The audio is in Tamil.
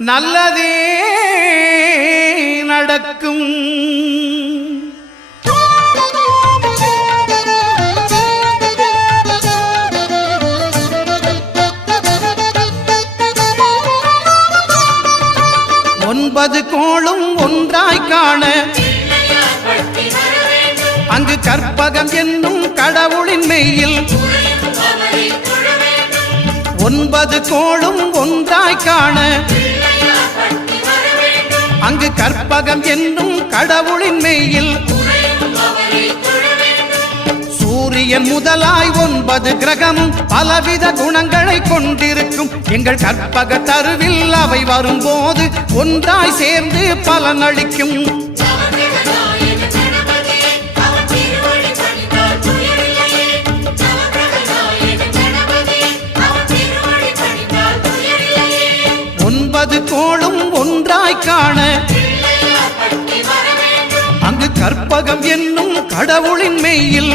நல்லதே நடக்கும். ஒன்பது கோளும் ஒன்றாய் காண அங்கு கற்பகம் என்னும் கடவுளின் மெய்யில் ஒன்பது கோளும் ஒன்றாய் காண அங்கு கற்பகம் என்னும் கடவுளின் மெய்யில் சூரியன் முதலாய் ஒன்பது கிரகமும் பலவித குணங்களை கொண்டிருக்கும். எங்கள் கற்பக தருவில் அவை வரும்போது ஒன்றாய் சேர்ந்து பலனளிக்கும். ஒன்பது கோளும் ஒன்றாய் காண அங்கு கற்பகம் என்னும் கடவுளின் மெய்யில்